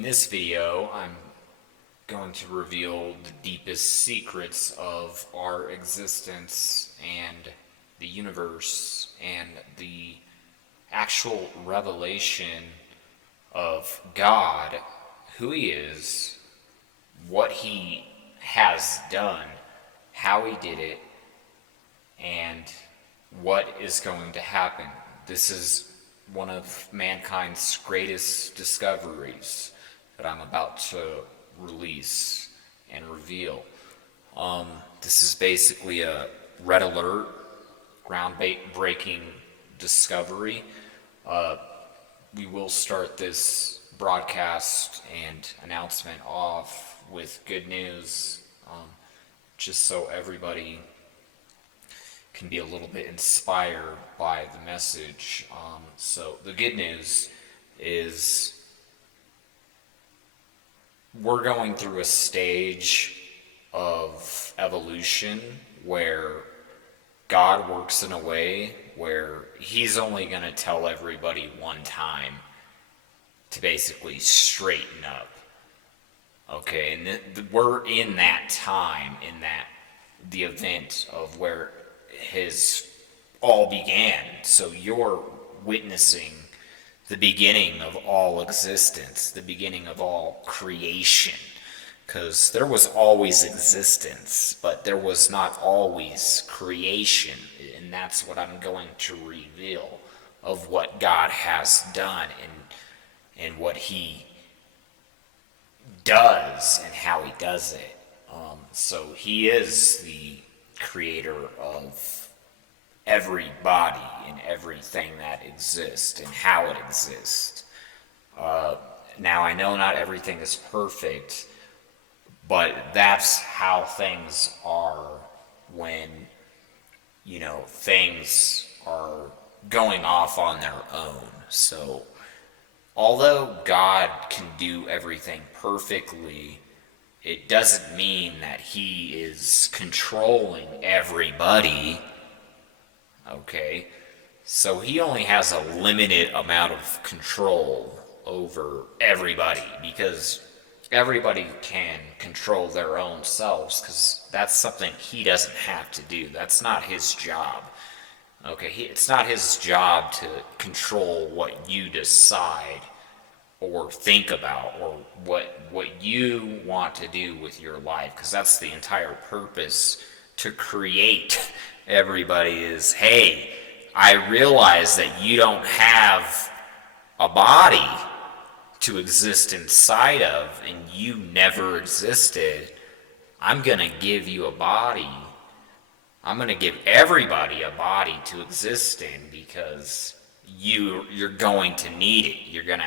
In this video, I'm going to reveal the deepest secrets of our existence and the universe and the actual revelation of God, who He is, what He has done, how He did it, and what is going to happen. This is one of mankind's greatest discoveries that I'm about to release and reveal. This is basically a red alert, groundbreaking discovery. We will start this broadcast and announcement off with good news, just so everybody can be a little bit inspired by the message. So the good news is we're going through a stage of evolution where God works in a way where He's only going to tell everybody one time to basically straighten up. Okay, and we're in that time, in that the event of where His all began. So you're witnessing the beginning of all existence, the beginning of all creation. Because there was always existence, but there was not always creation. And that's what I'm going to reveal of what God has done and what He does and how He does it. So He is the creator of everybody and everything that exists and how it exists. Now, I know not everything is perfect, but that's how things are when, things are going off on their own. So, although God can do everything perfectly, it doesn't mean that He is controlling everybody. Okay? So He only has a limited amount of control over everybody, because everybody can control their own selves, because that's something He doesn't have to do. That's not His job. Okay? It's not His job to control what you decide or think about, or what you want to do with your life, because that's the entire purpose to create everybody is, hey, I realize that you don't have a body to exist inside of, and you never existed. I'm going to give you a body. I'm going to give everybody a body to exist in, because you're going to need it. You're going to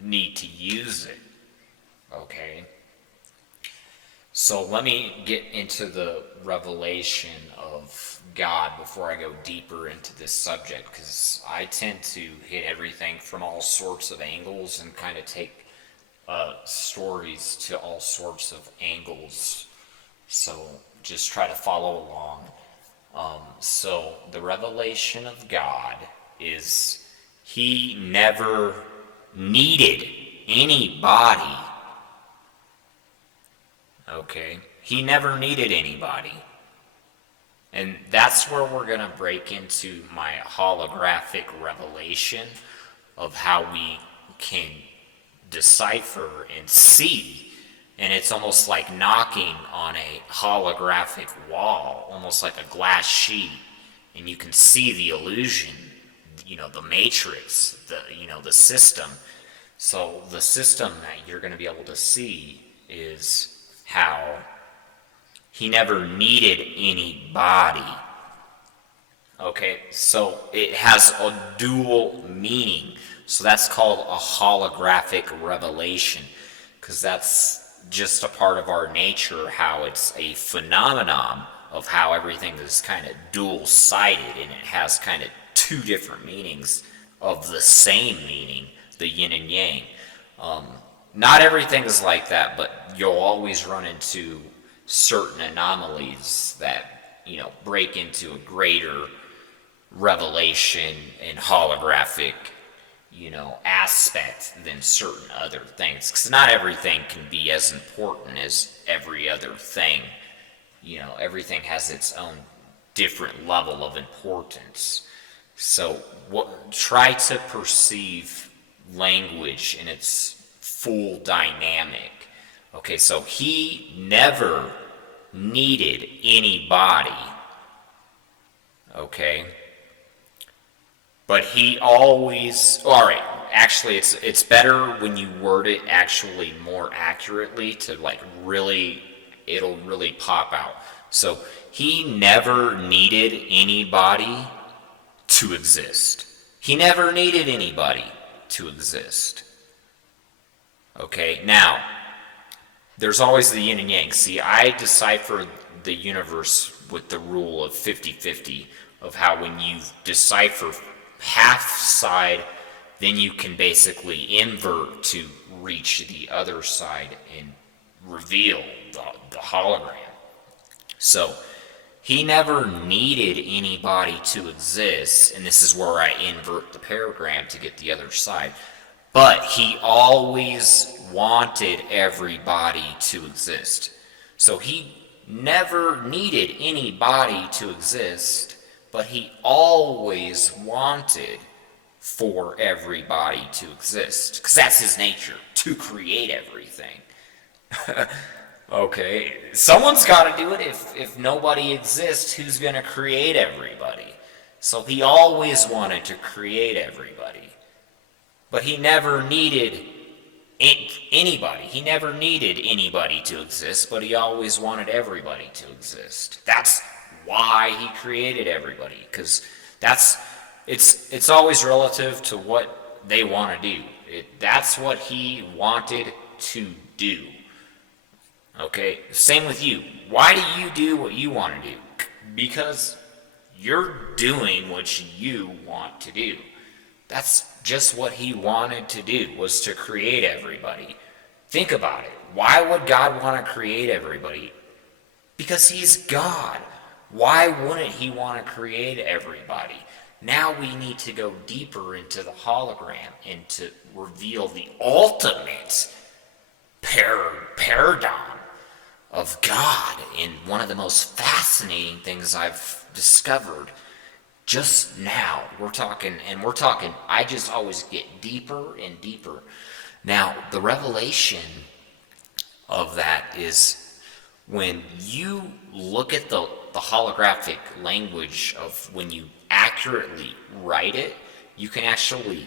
need to use it. Okay? So let me get into the revelation of God before I go deeper into this subject, because I tend to hit everything from all sorts of angles and kind of take stories to all sorts of angles. So just try to follow along. So the revelation of God is He never needed anybody. Okay? He never needed anybody. And that's where we're going to break into my holographic revelation of how we can decipher and see. And it's almost like knocking on a holographic wall, almost like a glass sheet, and you can see the illusion, the matrix, the system. So the system that you're going to be able to see is how He never needed anybody. Okay, so it has a dual meaning. So that's called a holographic revelation, because that's just a part of our nature, how it's a phenomenon of how everything is kind of dual-sided, and it has kind of two different meanings of the same meaning, the yin and yang. Not everything is like that, but you'll always run into certain anomalies that, break into a greater revelation and holographic aspect than certain other things. Because not everything can be as important as every other thing. Everything has its own different level of importance. So try to perceive language in its full dynamic. Okay, so he never needed anybody. Okay? But he always, all right, actually it's better when you word it actually more accurately to it'll really pop out. So he never needed anybody to exist. He never needed anybody to exist. Okay, now, there's always the yin and yang. See, I decipher the universe with the rule of 50-50, of how when you decipher half side, then you can basically invert to reach the other side and reveal the hologram. So, he never needed anybody to exist, and this is where I invert the paragram to get the other side. But he always wanted everybody to exist. So he never needed anybody to exist, but he always wanted for everybody to exist. Because that's his nature, to create everything. Okay, someone's got to do it. If nobody exists, who's going to create everybody? So he always wanted to create everybody. But he never needed anybody. He never needed anybody to exist, but he always wanted everybody to exist. That's why he created everybody, because it's always relative to what they want to do. That's what he wanted to do. Okay, same with you. Why do you do what you want to do? Because you're doing what you want to do. That's just what he wanted to do, was to create everybody. Think about it. Why would God want to create everybody? Because he's God. Why wouldn't he want to create everybody? Now we need to go deeper into the hologram and to reveal the ultimate paradigm of God, in one of the most fascinating things I've discovered just now. We're talking, I just always get deeper and deeper. Now, the revelation of that is when you look at the holographic language of when you accurately write it, you can actually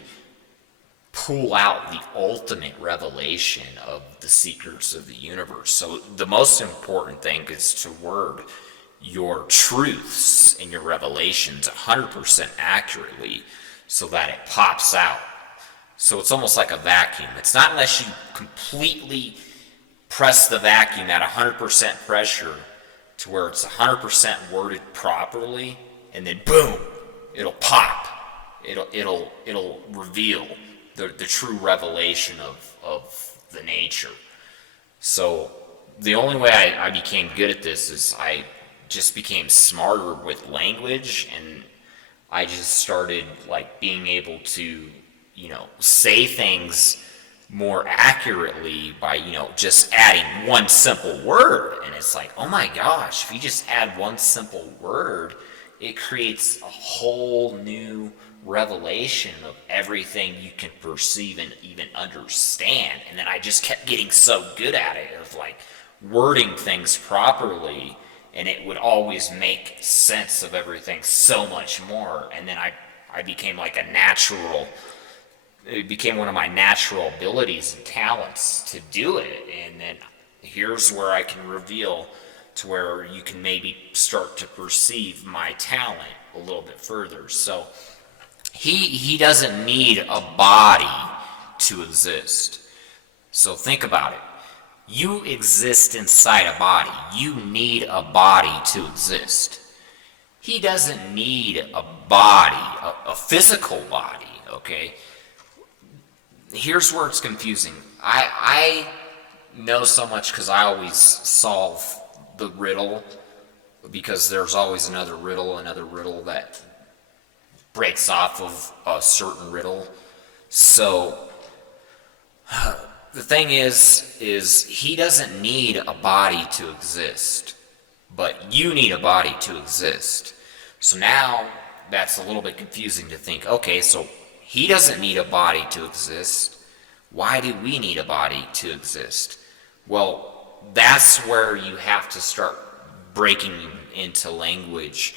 pull out the ultimate revelation of the secrets of the universe. So the most important thing is to word your truths and your revelations 100% accurately so that it pops out. So it's almost like a vacuum. It's not unless you completely press the vacuum at 100% pressure to where it's 100% worded properly, and then boom, it'll pop. It'll reveal the true revelation of the nature. So the only way I became good at this is I just became smarter with language, and I just started being able to say things more accurately by just adding one simple word. And it's like, oh my gosh, if you just add one simple word, it creates a whole new revelation of everything you can perceive and even understand. And then I just kept getting so good at it, of wording things properly, and it would always make sense of everything so much more. And then I became it became one of my natural abilities and talents to do it. And then here's where I can reveal to where you can maybe start to perceive my talent a little bit further. So he doesn't need a body to exist. So think about it. You exist inside a body. You need a body to exist. He doesn't need a body, a physical body, okay? Here's where it's confusing. I know so much because I always solve the riddle, because there's always another riddle that breaks off of a certain riddle. So the thing is he doesn't need a body to exist, but you need a body to exist. So now that's a little bit confusing to think, okay, so he doesn't need a body to exist. Why do we need a body to exist? Well, that's where you have to start breaking into language,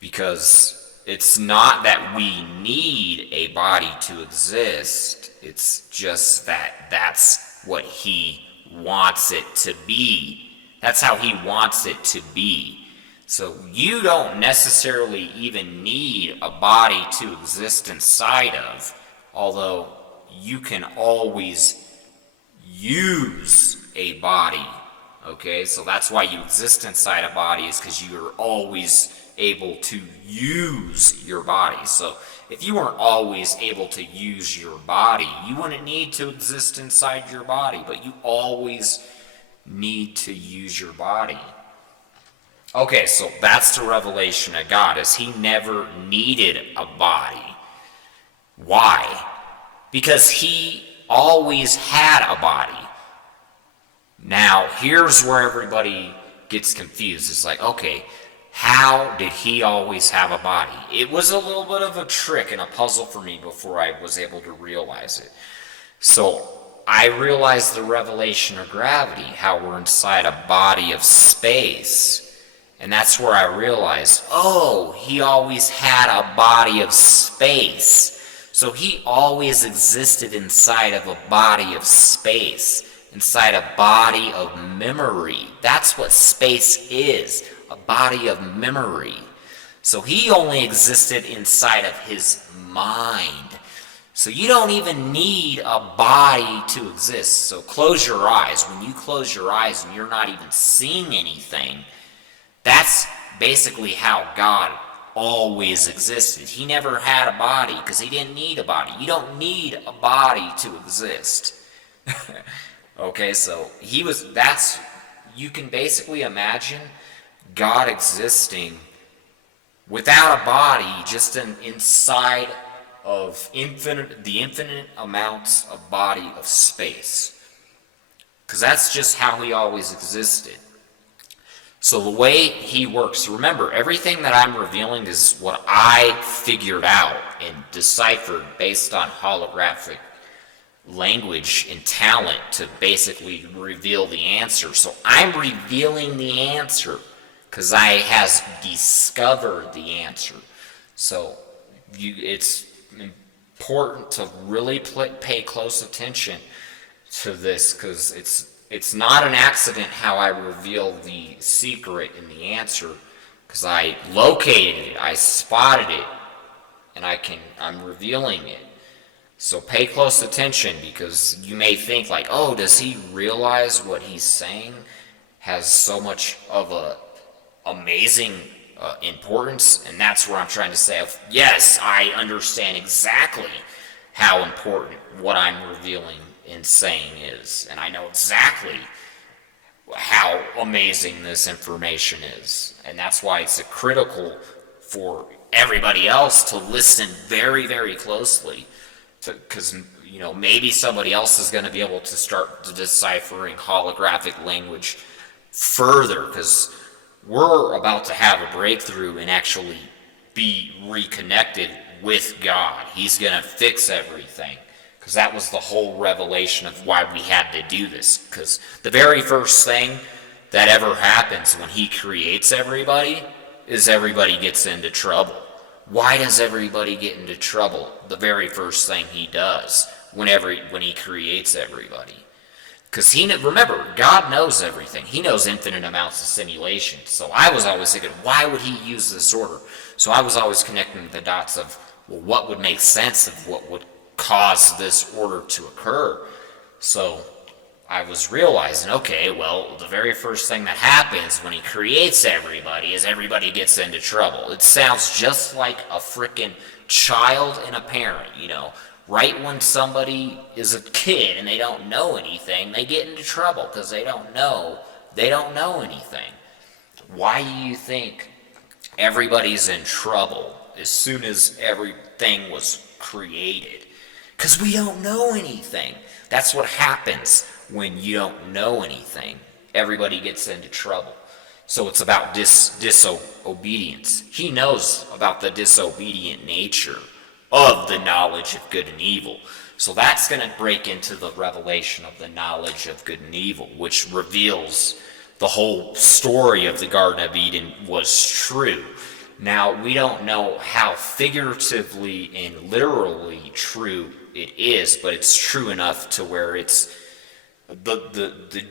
because it's not that we need a body to exist, it's just that that's what he wants it to be. That's how he wants it to be. So you don't necessarily even need a body to exist inside of, although you can always use a body. Okay, so that's why you exist inside a body, is because you're always able to use your body. So if you weren't always able to use your body, you wouldn't need to exist inside your body, but you always need to use your body. Okay, so that's the revelation of God, is he never needed a body. Why? Because he always had a body. Now, here's where everybody gets confused. It's like, okay, how did he always have a body? It was a little bit of a trick and a puzzle for me before I was able to realize it. So I realized the revelation of gravity, how we're inside a body of space. And that's where I realized, oh, he always had a body of space. So he always existed inside of a body of space, inside a body of memory. That's what space is, a body of memory. So he only existed inside of his mind. So you don't even need a body to exist. So close your eyes. When you close your eyes and you're not even seeing anything, that's basically how God always existed. He never had a body because he didn't need a body. You don't need a body to exist. Okay, so you can basically imagine God existing without a body, just inside of the infinite amounts of body of space. Because that's just how he always existed. So the way he works, remember, everything that I'm revealing is what I figured out and deciphered based on holographic language and talent to basically reveal the answer. So I'm revealing the answer because I has discovered the answer. So it's important to really pay close attention to this, because it's not an accident how I reveal the secret and the answer, because I located it, I spotted it, and I'm revealing it. So pay close attention, because you may think like, oh, does he realize what he's saying has so much of a amazing importance? And that's where I'm trying to say, yes, I understand exactly how important what I'm revealing and saying is, and I know exactly how amazing this information is, and that's why it's critical for everybody else to listen very, very closely, because maybe somebody else is going to be able to start deciphering holographic language further, because we're about to have a breakthrough and actually be reconnected with God. He's going to fix everything, because that was the whole revelation of why we had to do this. Because the very first thing that ever happens when he creates everybody is everybody gets into trouble. Why does everybody get into trouble? The very first thing he does when he creates everybody. Because remember, God knows everything. He knows infinite amounts of simulation. So I was always thinking, why would he use this order? So I was always connecting the dots of, well, what would make sense of what would cause this order to occur. So I was realizing, okay, well, the very first thing that happens when he creates everybody is everybody gets into trouble. It sounds just like a freaking child and a parent, Right when somebody is a kid and they don't know anything, they get into trouble because they don't know anything. Why do you think everybody's in trouble as soon as everything was created? Because we don't know anything. That's what happens when you don't know anything. Everybody gets into trouble. So it's about disobedience. He knows about the disobedient nature of the knowledge of good and evil. So that's going to break into the revelation of the knowledge of good and evil, which reveals the whole story of the Garden of Eden was true. Now, we don't know how figuratively and literally true it is, but it's true enough to where it's the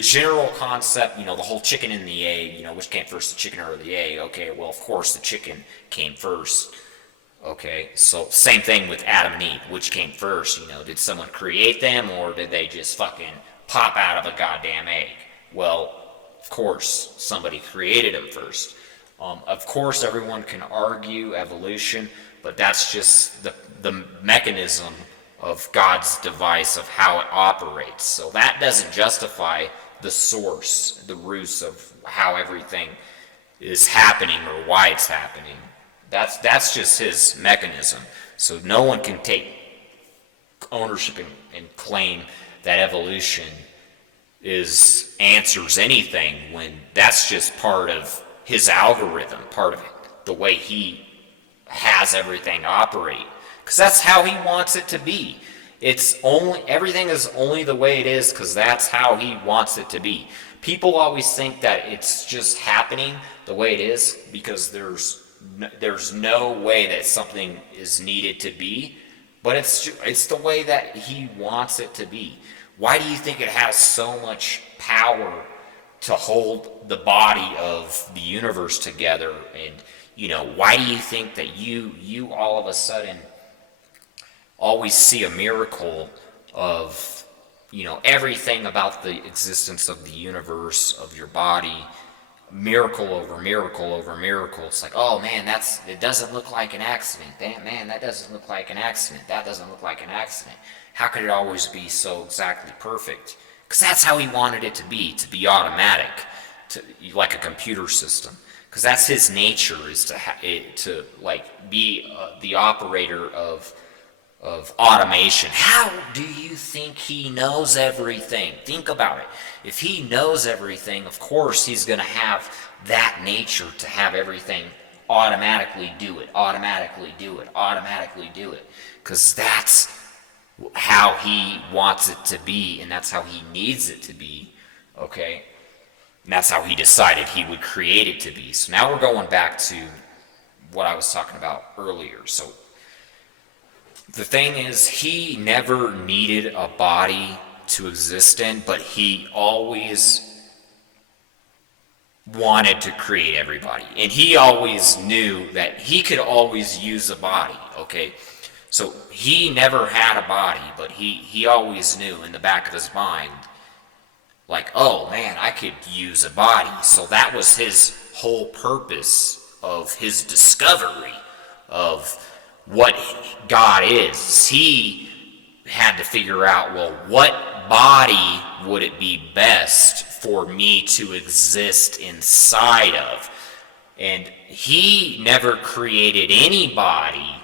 general concept, the whole chicken and the egg, which came first, the chicken or the egg? Okay, well, of course the chicken came first. Okay, so same thing with Adam and Eve, which came first? Did someone create them, or did they just fucking pop out of a goddamn egg? Well, of course, somebody created them first. Of course, everyone can argue evolution, but that's just the mechanism of God's device of how it operates. So that doesn't justify the source, the roots of how everything is happening or why it's happening. That's just his mechanism. So no one can take ownership and claim that evolution answers anything, when that's just part of his algorithm, part of the way he has everything operate. Because that's how he wants it to be. Everything is only the way it is because that's how he wants it to be. People always think that it's just happening the way it is because there's no way that something is needed to be, but it's the way that he wants it to be. Why do you think it has so much power to hold the body of the universe together? And why do you think that you all of a sudden always see a miracle of everything about the existence of the universe, of your body, miracle over miracle over miracle? It's like, oh man, it doesn't look like an accident. Man, that doesn't look like an accident. That doesn't look like an accident. How could it always be so exactly perfect? Because that's how he wanted it to be automatic, like a computer system. Because that's his nature, is to be the operator of automation. How do you think he knows everything? Think about it. If he knows everything, of course he's going to have that nature to have everything automatically do it, automatically do it, automatically do it. Because that's how he wants it to be, and that's how he needs it to be, okay? And that's how he decided he would create it to be. So now we're going back to what I was talking about earlier. So the thing is, he never needed a body to exist in, but he always wanted to create everybody. And he always knew that he could always use a body, okay? So he never had a body, but he always knew in the back of his mind, like, oh man, I could use a body. So that was his whole purpose of his discovery of what God is. He had to figure out, well, what body would it be best for me to exist inside of? And he never created any body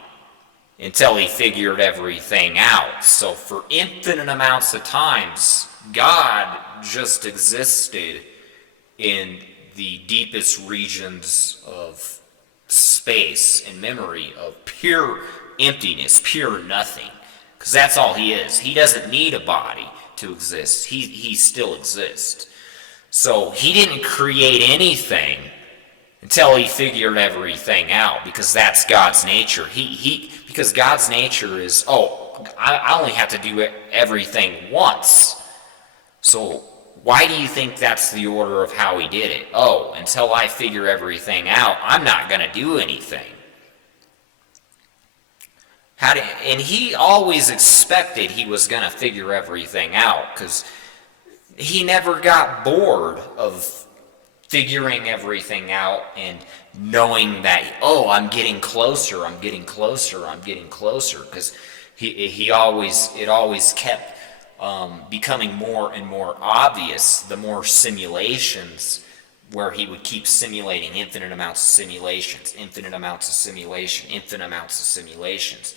until he figured everything out. So for infinite amounts of times, God just existed in the deepest regions of space and memory, of pure emptiness, pure nothing. Because that's all he is. He doesn't need a body to exist. He still exists. So he didn't create anything until he figured everything out, because that's God's nature. Because God's nature is, I only have to do everything once. So why do you think that's the order of how he did it? Until I figure everything out, I'm not going to do anything. And he always expected he was going to figure everything out, because he never got bored of figuring everything out and knowing that, I'm getting closer, I'm getting closer, I'm getting closer, because it always kept becoming more and more obvious the more simulations, where he would keep simulating infinite amounts of simulations, infinite amounts of simulation, infinite amounts of simulations.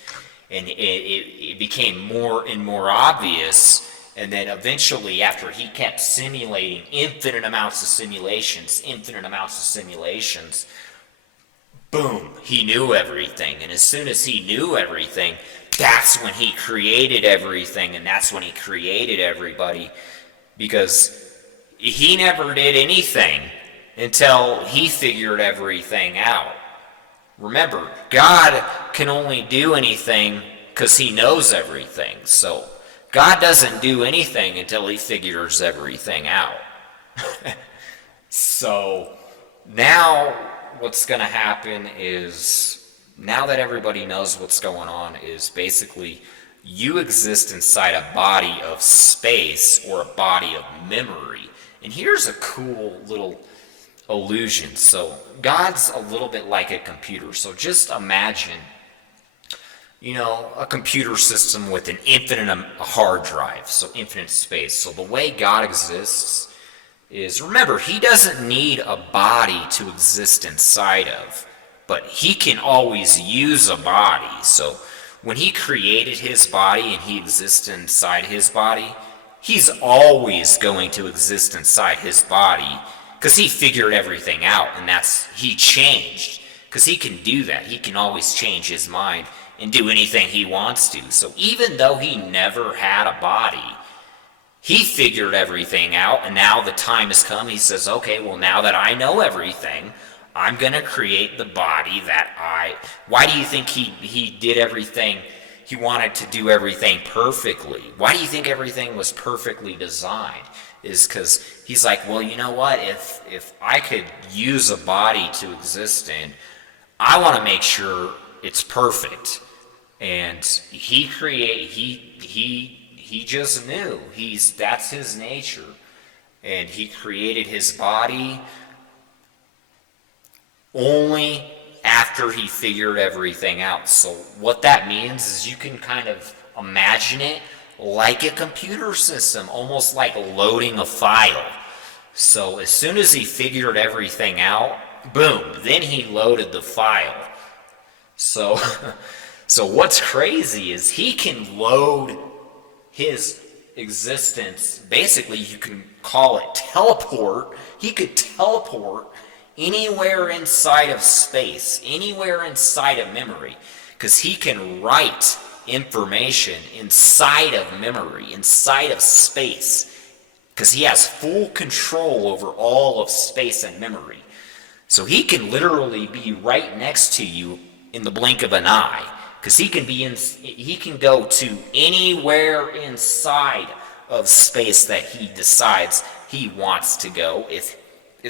And it became more and more obvious. And then eventually, after he kept simulating infinite amounts of simulations, boom, he knew everything. And as soon as he knew everything, that's when he created everything, and that's when he created everybody. Because he never did anything until he figured everything out. Remember, God can only do anything because he knows everything. So God doesn't do anything until he figures everything out. So now what's going to happen is, now that everybody knows what's going on, is basically you exist inside a body of space or a body of memory. And here's a cool little illusion. So God's a little bit like a computer. So just imagine, a computer system with an infinite hard drive, so infinite space. So the way God exists is, remember, he doesn't need a body to exist inside of, but he can always use a body. So when he created his body and he exists inside his body, he's always going to exist inside his body, because he figured everything out, and he changed. Because he can do that. He can always change his mind and do anything he wants to. So even though he never had a body, he figured everything out, and now the time has come. He says, okay, well, now that I know everything, I'm going to create the body Why do you think he did everything? He wanted to do everything perfectly. Why do you think everything was perfectly designed? Is because he's like, well, you know what? If I could use a body to exist in, I want to make sure it's perfect. And he just knew. That's his nature. And he created his body only after he figured everything out. So what that means is, you can kind of imagine it like a computer system, almost like loading a file. So as soon as he figured everything out, boom, then he loaded the file. So what's crazy is he can load his existence. Basically, you can call it teleport. He could teleport anywhere inside of space, anywhere inside of memory, because he can write information inside of memory, inside of space, because he has full control over all of space and memory. So he can literally be right next to you in the blink of an eye, because he can go to anywhere inside of space that he decides he wants to go if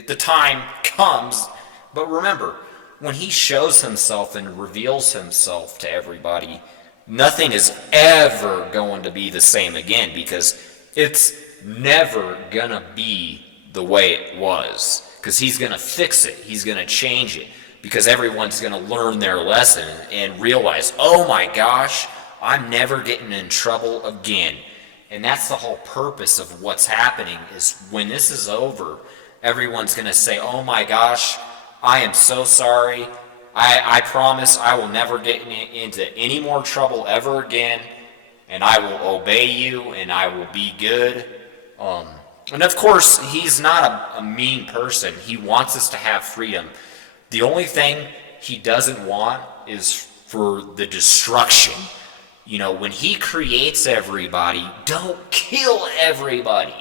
the time comes. But remember, when he shows himself and reveals himself to everybody, nothing is ever going to be the same again, because it's never gonna be the way it was, because he's gonna fix it, he's gonna change it, because everyone's gonna learn their lesson and realize, oh my gosh, I'm never getting in trouble again. And that's the whole purpose of what's happening, is when this is over, everyone's gonna say, oh my gosh, I am so sorry, I promise I will never get into any more trouble ever again, and I will obey you, and I will be good. And of course, he's not a mean person. He wants us to have freedom. The only thing he doesn't want is for the destruction. When he creates everybody, don't kill everybody.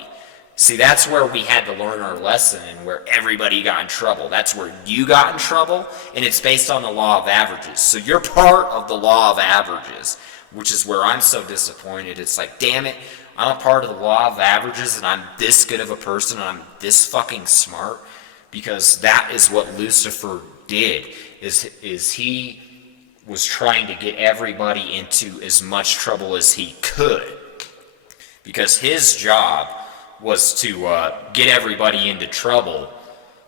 See, that's where we had to learn our lesson, and where everybody got in trouble. That's where you got in trouble, and it's based on the law of averages. So you're part of the law of averages, which is where I'm so disappointed. It's like, damn it, I'm a part of the law of averages, and I'm this good of a person, and I'm this fucking smart, because that is what Lucifer did, is he was trying to get everybody into as much trouble as he could, because his job was to get everybody into trouble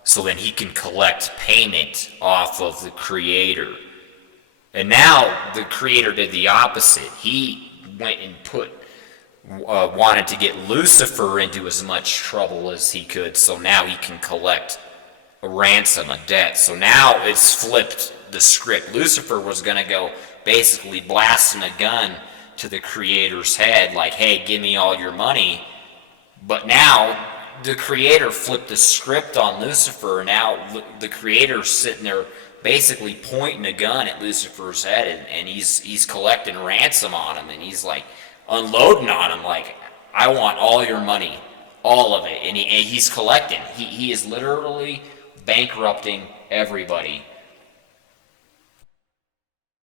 so then he can collect payment off of the Creator. And now the Creator did the opposite. He went and wanted to get Lucifer into as much trouble as he could, so now he can collect a ransom, a debt. So now it's flipped the script. Lucifer was going to go basically blasting a gun to the creator's head, like, hey, give me all your money. But now the creator flipped the script on Lucifer. Now the creator's sitting there basically pointing a gun at Lucifer's head, and he's collecting ransom on him, and he's like unloading on him, like, I want all your money, all of it. And he's collecting. He is literally bankrupting everybody